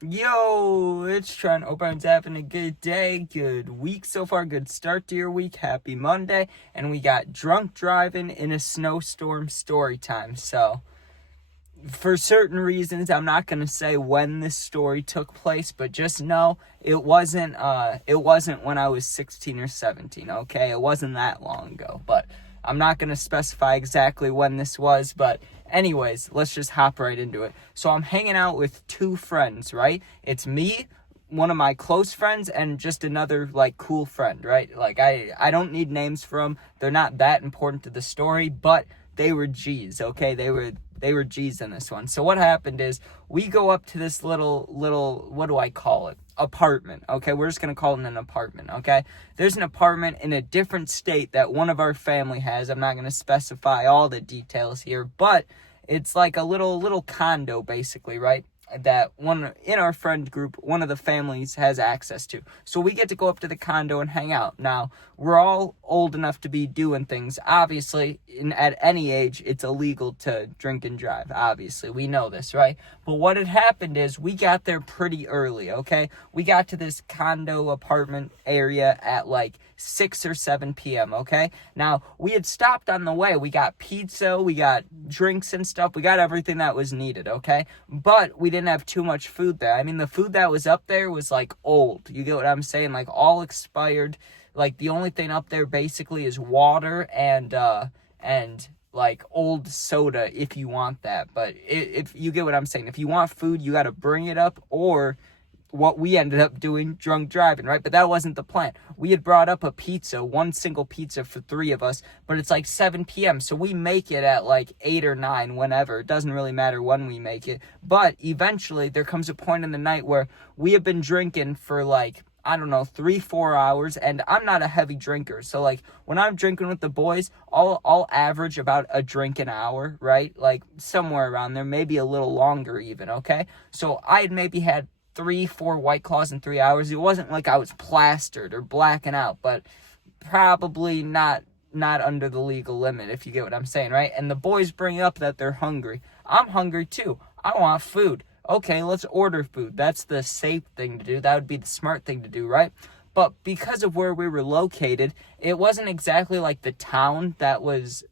Yo, it's Trent. Hope everyone's having a good day, good week so far, good start to your week. Happy Monday. And we got drunk driving in a snowstorm story time. So, for certain reasons, I'm not going to say when this story took place, but just know it wasn't when I was 16 or 17, okay? It wasn't that long ago, but I'm not going to specify exactly when this was, but anyways, let's just hop right into it. So I'm hanging out with two friends, right? It's me, one of my close friends, and just another, cool friend, right? I don't need names for them. They're not that important to the story, but they were G's, okay? They were G's in this one. So what happened is we go up to this little, what do I call it? Apartment, okay? We're just going to call it an apartment, okay? There's an apartment in a different state that one of our family has. I'm not going to specify all the details here, but it's like a little condo, basically, right? That one in our friend group, one of the families has access to. So we get to go up to the condo and hang out. Now, we're all old enough to be doing things. Obviously, at any age, it's illegal to drink and drive. Obviously, we know this, right? But what had happened is we got there pretty early, okay? We got to this condo apartment area at 6 or 7 p.m., okay? Now, we had stopped on the way. We got pizza, we got drinks and stuff. We got everything that was needed, okay? But we didn't have too much food there. I mean, the food that was up there was, old. You get what I'm saying? All expired. The only thing up there basically is water and old soda if you want that. But if you get what I'm saying, if you want food, you got to bring it up, or what we ended up doing, drunk driving, right? But that wasn't the plan. We had brought up a pizza, one single pizza for 3 of us, but it's 7 p.m. So we make it at 8 or 9, whenever. It doesn't really matter when we make it. But eventually there comes a point in the night where we have been drinking for 3-4 hours, and I'm not a heavy drinker. So when I'm drinking with the boys, I'll average about a drink an hour, right? Somewhere around there, maybe a little longer even, okay? So I had maybe had 3-4 White Claws in 3 hours. It wasn't like I was plastered or blacking out, but probably not under the legal limit, if you get what I'm saying, right? And the boys bring up that they're hungry. I'm hungry too. I want food. Okay, let's order food. That's the safe thing to do. That would be the smart thing to do, right? But because of where we were located, it wasn't exactly like the town that was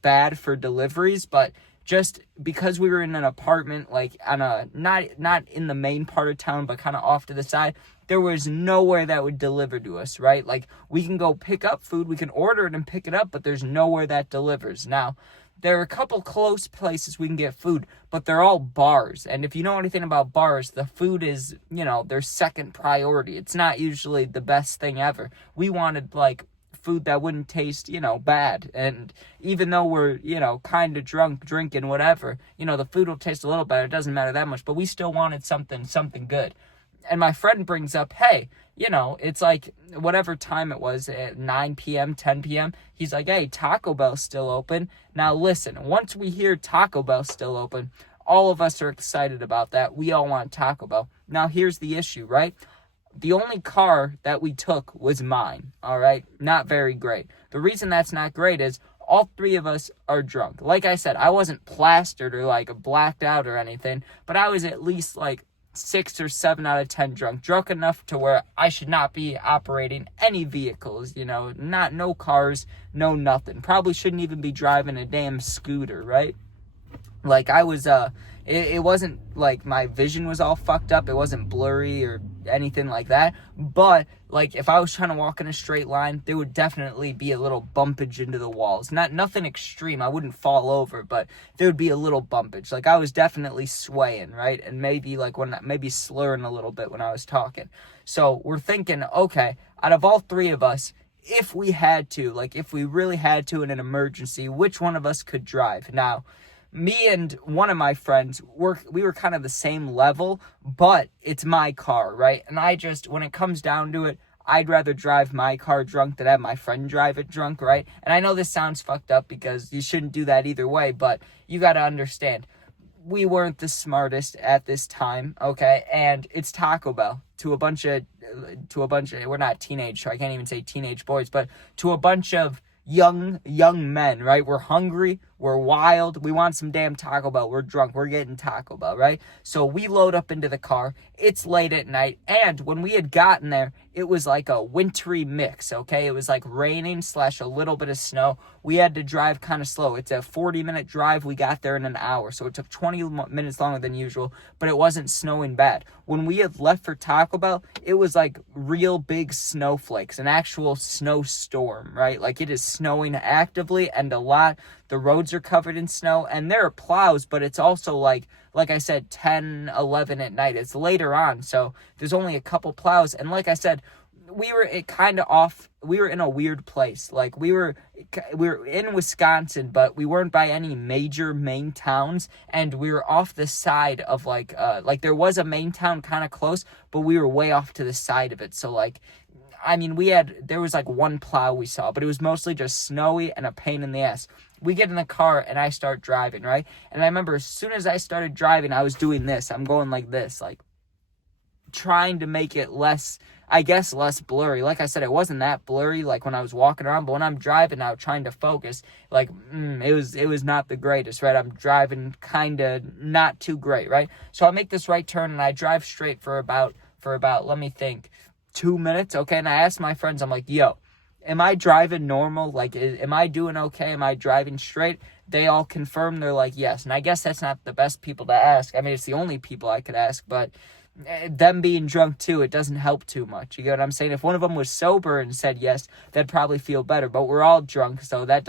bad for deliveries, but just because we were in an apartment, on a, not in the main part of town, but kind of off to the side, there was nowhere that would deliver to us, right? We can go pick up food, we can order it and pick it up, but there's nowhere that delivers. Now, there are a couple close places we can get food, but they're all bars. And if you know anything about bars, the food is, their second priority. It's not usually the best thing ever. We wanted, food that wouldn't taste, bad. And even though we're, kind of drunk, drinking, whatever, the food will taste a little better. It doesn't matter that much, but we still wanted something good. And my friend brings up, hey, it's whatever time it was, at 9 p.m., 10 p.m., he's like, hey, Taco Bell's still open. Now listen, once we hear Taco Bell's still open, all of us are excited about that. We all want Taco Bell. Now here's the issue, right? The only car that we took was mine, all right? Not very great. The reason that's not great is all 3 of us are drunk. Like I said, I wasn't plastered or blacked out or anything, but I was at least 6 or 7 out of 10 drunk enough to where I should not be operating any vehicles, no cars, no nothing. Probably shouldn't even be driving a damn scooter, right? I was, it wasn't my vision was all fucked up. It wasn't blurry or anything like that. But, if I was trying to walk in a straight line, there would definitely be a little bumpage into the walls. Nothing extreme. I wouldn't fall over, but there would be a little bumpage. I was definitely swaying, right? And maybe, maybe slurring a little bit when I was talking. So we're thinking, okay, out of all 3 of us, if we had to, if we really had to in an emergency, which one of us could drive? Now, me and one of my friends, we were kind of the same level, but it's my car, right? And when it comes down to it, I'd rather drive my car drunk than have my friend drive it drunk, right? And I know this sounds fucked up because you shouldn't do that either way, but you got to understand, we weren't the smartest at this time, okay? And it's Taco Bell to a bunch of, we're not teenage, so I can't even say teenage boys, but to a bunch of young men, right? We're hungry, We're wild. We want some damn Taco Bell. We're drunk. We're getting Taco Bell, right? So we load up into the car. It's late at night. And when we had gotten there, it was like a wintry mix, okay? It was like raining / a little bit of snow. We had to drive kind of slow. It's a 40-minute drive. We got there in an hour. So it took 20 minutes longer than usual, but it wasn't snowing bad. When we had left for Taco Bell, it was like real big snowflakes, an actual snowstorm, right? Like it is snowing actively and a lot. The roads are covered in snow and there are plows, but it's also like I said, 10, 11 at night. It's later on, so there's only a couple plows. And like I said, we were kind of off. We were in a weird place. Like we were in Wisconsin, but we weren't by any major main towns, and we were off the side of like there was a main town kind of close, but we were way off to the side of it. So like, I mean, there was like one plow we saw, but it was mostly just snowy and a pain in the ass. We get in the car and I start driving, right? And I remember as soon as I started driving, I was doing this. I'm going like this, like trying to make it less blurry. Like I said, it wasn't that blurry like when I was walking around, but when I'm driving now, trying to focus, like it was not the greatest, right? I'm driving kind of not too great, right? So I make this right turn and I drive straight for about let me think, 2 minutes, okay? And I asked my friends, I'm like, yo, am I driving normal? Like, am I doing okay? Am I driving straight? They all confirm. They're like, yes. And I guess that's not the best people to ask. I mean, it's the only people I could ask, but them being drunk too, it doesn't help too much. You get what I'm saying? If one of them was sober and said yes, that'd probably feel better. But we're all drunk, so that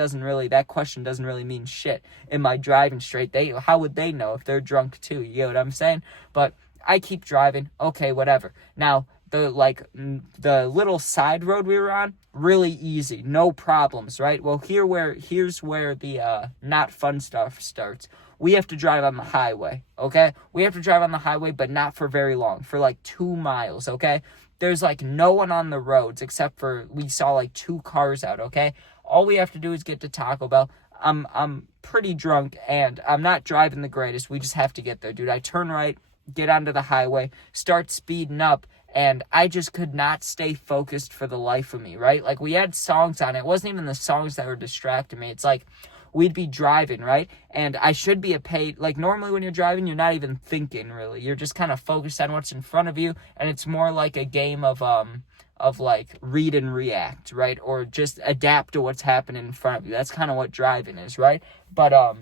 question doesn't really mean shit. Am I driving straight? How would they know if they're drunk too? You get what I'm saying? But I keep driving. Okay, whatever. Now, the little side road we were on, really easy, no problems, right? Well, here's where the not fun stuff starts. We have to drive on the highway, okay? We have to drive on the highway, but not for very long, for like 2 miles, okay? There's like no one on the roads except for we saw like 2 cars out, okay? All we have to do is get to Taco Bell. I'm pretty drunk and I'm not driving the greatest. We just have to get there, dude. I turn right, get onto the highway, start speeding up, and I just could not stay focused for the life of me, right? Like, we had songs on. It wasn't even the songs that were distracting me. It's like, we'd be driving, right? And I should be like, normally when you're driving, you're not even thinking, really. You're just kind of focused on what's in front of you, and it's more like a game of like, read and react, right? Or just adapt to what's happening in front of you. That's kind of what driving is, right? But,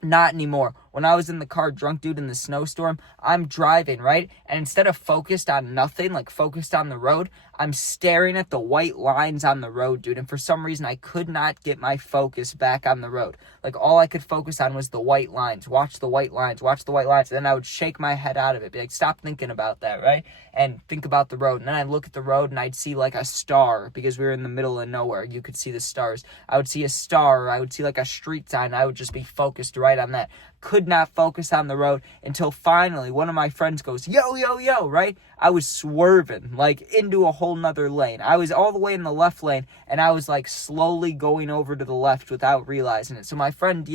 not anymore. When I was in the car drunk, dude, in the snowstorm, I'm driving, right? And instead of focused on nothing, like focused on the road, I'm staring at the white lines on the road, dude. And for some reason, I could not get my focus back on the road. Like, all I could focus on was the white lines. Watch the white lines. Watch the white lines. And then I would shake my head out of it. Be like, stop thinking about that, right? And think about the road. And then I'd look at the road and I'd see like a star because we were in the middle of nowhere. You could see the stars. I would see a star. Or I would see like a street sign. I would just be focused right on that. Could not focus on the road until finally one of my friends goes, yo, yo, yo, right? I was swerving like into a whole nother lane. I was all the way in the left lane and I was like slowly going over to the left without realizing it. So my friend,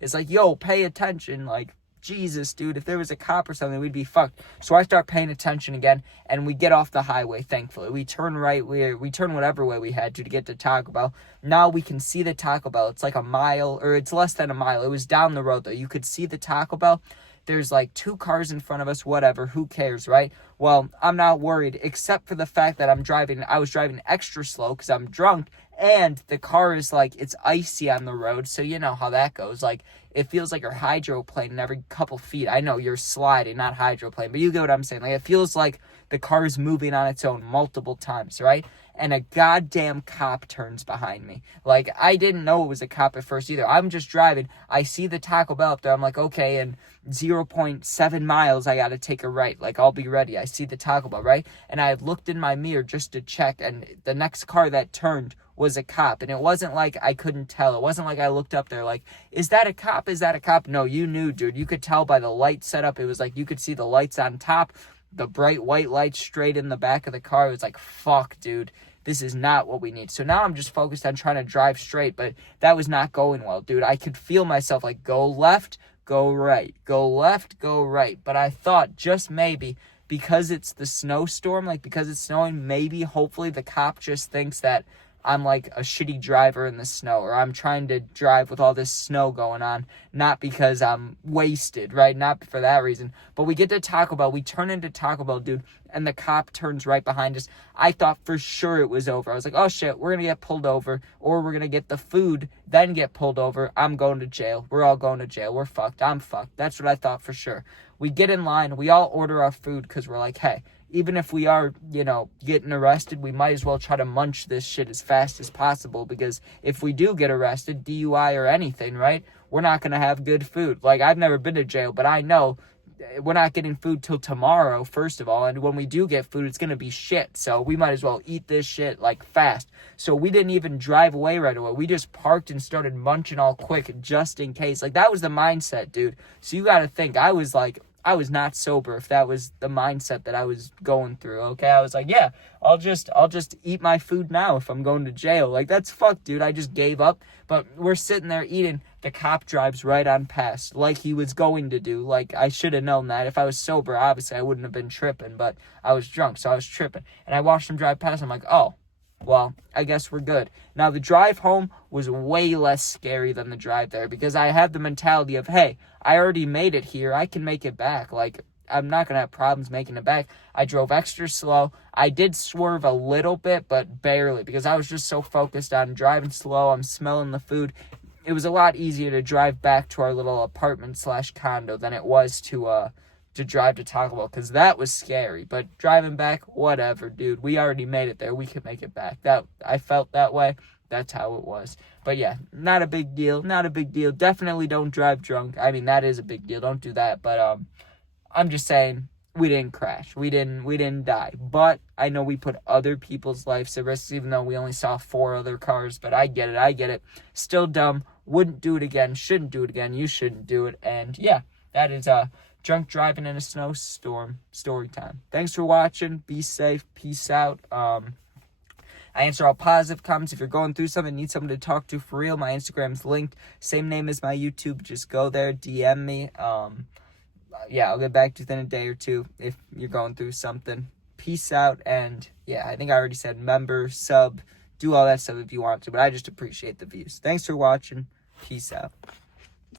is like, yo, pay attention. Like, Jesus, dude, if there was a cop or something, we'd be fucked. So I start paying attention again, and we get off the highway, thankfully. We turn right, we turn whatever way we had to get to Taco Bell. Now we can see the Taco Bell. It's like a mile, or it's less than a mile. It was down the road, though. You could see the Taco Bell. There's like 2 cars in front of us, whatever, who cares, right? Well, I'm not worried, except for the fact that I was driving extra slow because I'm drunk, and the car is like, it's icy on the road, so you know how that goes. Like, it feels like you're hydroplaning every couple feet. I know you're sliding, not hydroplane, but you get what I'm saying. Like, it feels like the car is moving on its own multiple times, right? And a goddamn cop turns behind me. Like, I didn't know it was a cop at first either. I'm just driving. I see the Taco Bell up there. I'm like, okay, in 0.7 miles, I got to take a right. Like, I'll be ready. I see the Taco Bell, right? And I had looked in my mirror just to check, and the next car that turned was a cop. And it wasn't like I couldn't tell. It wasn't like I looked up there like, is that a cop? Is that a cop? No, you knew, dude. You could tell by the light setup. It was like you could see the lights on top, the bright white lights straight in the back of the car. It was like, fuck, dude. This is not what we need. So now I'm just focused on trying to drive straight, but that was not going well, dude. I could feel myself like, go left, go right, go left, go right. But I thought just maybe, because it's the snowstorm, like because it's snowing, maybe hopefully the cop just thinks that I'm like a shitty driver in the snow, or I'm trying to drive with all this snow going on, not because I'm wasted, right? Not for that reason. But we get to Taco Bell, we turn into Taco Bell, dude, and the cop turns right behind us. I thought for sure it was over. I was like, oh shit, we're gonna get pulled over, or we're gonna get the food, then get pulled over. I'm going to jail. We're all going to jail. We're fucked. I'm fucked. That's what I thought for sure. We get in line, we all order our food because we're like, hey, even if we are, getting arrested, we might as well try to munch this shit as fast as possible, because if we do get arrested, DUI or anything, right, we're not going to have good food. Like, I've never been to jail, but I know we're not getting food till tomorrow, first of all, and when we do get food, it's going to be shit, so we might as well eat this shit, like, fast. So we didn't even drive away right away. We just parked and started munching all quick, just in case. Like, that was the mindset, dude. So you got to think, I was not sober if that was the mindset that I was going through, okay? I was like, yeah, I'll just eat my food now if I'm going to jail. Like, that's fucked, dude. I just gave up. But we're sitting there eating. The cop drives right on past, like he was going to do. Like, I should have known that. If I was sober, obviously, I wouldn't have been tripping. But I was drunk, so I was tripping. And I watched him drive past. I'm like, oh, well, I guess we're good. Now, the drive home was way less scary than the drive there, because I had the mentality of, hey, I already made it here. I can make it back. Like, I'm not going to have problems making it back. I drove extra slow. I did swerve a little bit, but barely, because I was just so focused on driving slow. I'm smelling the food. It was a lot easier to drive back to our little apartment/condo than it was to drive to Taco Bell, because that was scary. But driving back, whatever, dude. We already made it there. We could make it back. That I felt that way. That's how it was. But yeah, not a big deal. Not a big deal. Definitely don't drive drunk. I mean, that is a big deal. Don't do that. But I'm just saying, we didn't crash. We didn't die. But I know we put other people's lives at risk, even though we only saw 4 other cars. But I get it. Still dumb. Wouldn't do it again. Shouldn't do it again. You shouldn't do it. And yeah, that is drunk driving in a snowstorm story time. Thanks for watching. Be safe. Peace out. I answer all positive comments. If you're going through something, need someone to talk to for real, my Instagram's linked. Same name as my YouTube. Just go there, DM me. Yeah, I'll get back to you within a day or two if you're going through something. Peace out. And yeah, I think I already said member, sub, do all that stuff if you want to, but I just appreciate the views. Thanks for watching. Peace out.